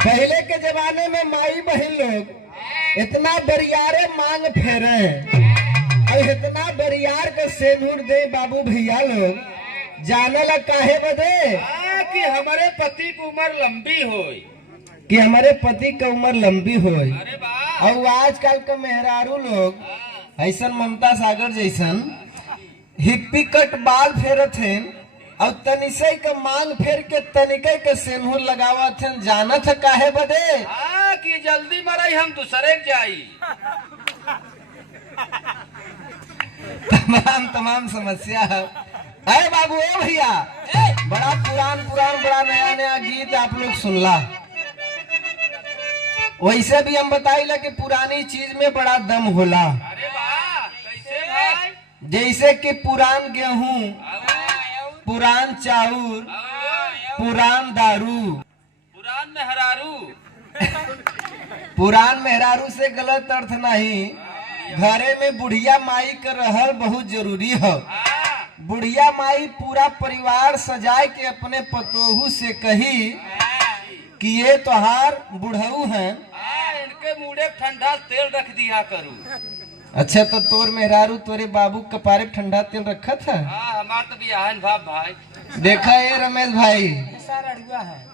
पहले के जमाने में माई बहन लोग इतना बरियारे मांग फेरे और इतना बरियार के सेनूर दे बाबू भैया लोग जाने ला काहे बदे कि हमारे पति की उम्र लंबी हो, कि हमारे पति की उम्र लंबी हो। अरे वाह। और आजकल के मेहरारू लोग ऐसा ममता सागर जैसन हिप्पी कट बाल फेरत हैं और तनिसे के मांग फेर के तनिके के सेनूर लगावत हैं। जानत है काहे बदे कि जल्दी मरई हम दूसरे के जाई। तमाम समस्या है। अरे बाबू ए भैया बड़ा पुरान बड़ा नया नया गीत आप लोग सुनला। वैसे भी हम बताइला कि पुरानी चीज में बड़ा दम होला। अरे वाह, कैसे भाई? जैसे कि पुरान गेहूं, पुरान चाउर, पुरान दारू, पुरान मेहरारू। पुरान मेहरारू से गलत अर्थ नहीं। घरे में बुढ़िया माई का रहल बहुत जरूरी है। बुढ़िया माई पूरा परिवार सजाए के अपने पतोहू से कही कि ये तोहार बुढ़ऊ हैं, इनके मुड़े ठंडा तेल रख दिया करूं। अच्छा तो तोर मेहरारू तोरे बाबू कपारे ठंडा तेल रखा था। हमार तो बियाहन भाव भाई। देखा ये रमेश भाई है।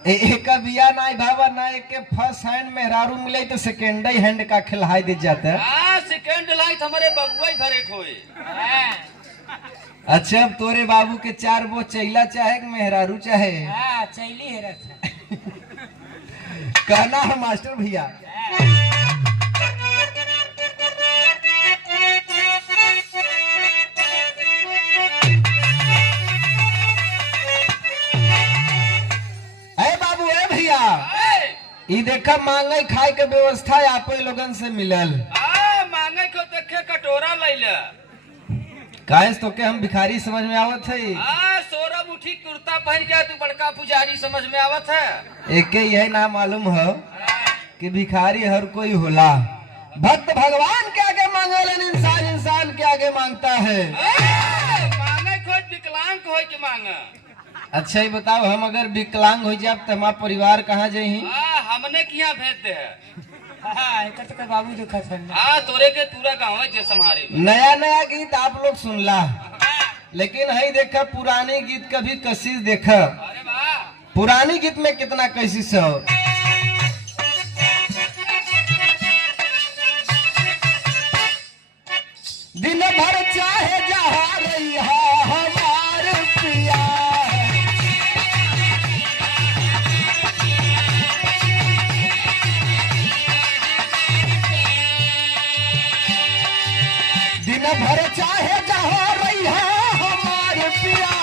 एक बिया ना भावा ना एक फर्स्ट हैंड मेहरारू मिले तो सेकेंड हैंड का खिलाई दे जाता है। सेकेंड लाइट हमारे बबुआ घरे खोए। अच्छा अब तोरे बाबू के 4 वो चैला चाहे कि मेहरारू चाहे? चैली है कहना है मास्टर भैया। अरे बाबू ए भैया ये देखा मांगे खाए के व्यवस्था आप लोगन से मिलल। मांगे को देखे कटोरा लैला। काहे तो के हम भिखारी समझ में आवत है। सोरा मुठी कुर्ता पहन के तू बड़का पुजारी समझ में आवत है। एक यही ना मालूम है कि भिखारी हर कोई होला। भक्त भगवान के आगे मांगे इंसान इंसान के आगे मांगता है। मांगे खोज विकलांग हो के मांगा। अच्छा ही बताओ हम अगर विकलांग हो जाए तो हमारा परिवार कहाँ जाही? हमने किया भेज दे तो बाबू देखा तोरे के पूरा गाँव है संहारे। नया नया गीत आप लोग सुनला लेकिन है देखा पुराने गीत का भी कशिश देखा। अरे वाह, पुरानी गीत में कितना कशिश हो। दिन भर चाहे जहाँ रही हमार पिया, दिन भर चाहे जहाँ रही हमार पिया,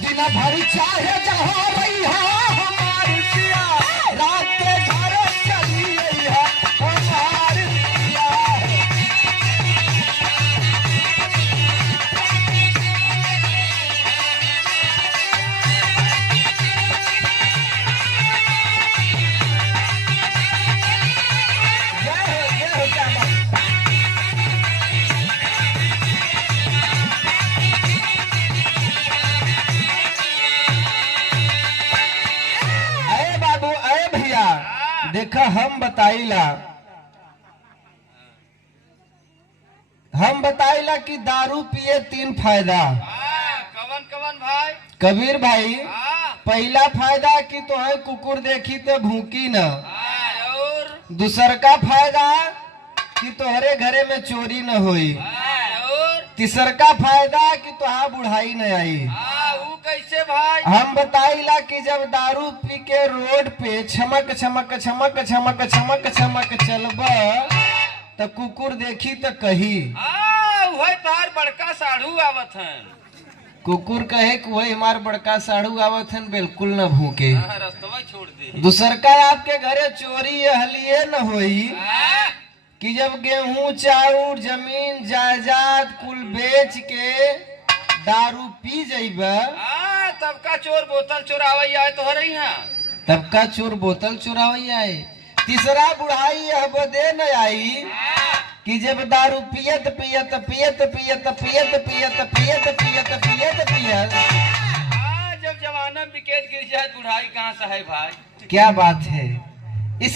दिन भर चाहे जहाँ रही हमार पिया, रात के घर चली है हमार पिया। देखा हम बताइला कि दारू पिए 3 फायदा। कवन कवन भाई? कबीर भाई पहला फायदा कि तोहे कुकुर देखी तो भूकी न। और दूसर का फायदा कि तोहरे घरे में चोरी न होई। तीसर का फायदा कि तोहा बुढ़ाई न आई। कैसे भाई? हम बताइला कि जब दारू पी के रोड पे छमक छमक छमक छमक छमक छमक चलबा तो कुकुर देखी तो कही वही तार बड़का साढ़ू आवत है। कुकुर कहे कि वही हमार बड़का साढ़ू आवत है, बिल्कुल न भूके। रास्ता छोड़ दे। दूसर का आपके घरे चोरी हलिए न होई कि जब गेहूं चाउर जमीन जायदाद कुल बेच के दारू पी जाइबा तब का चोर बोतल चुरावई आए तो रही है। तब का चोर बोतल चुरावई आए। तीसरा बुढ़ाई यह बदे न आई कि जब दारू पियत पियत पियत पियत पियत पियत पियत पियत पियत पियत जब जमाना विकेट गिर जाए बुढ़ाई कहाँ से है भाई। क्या बात है।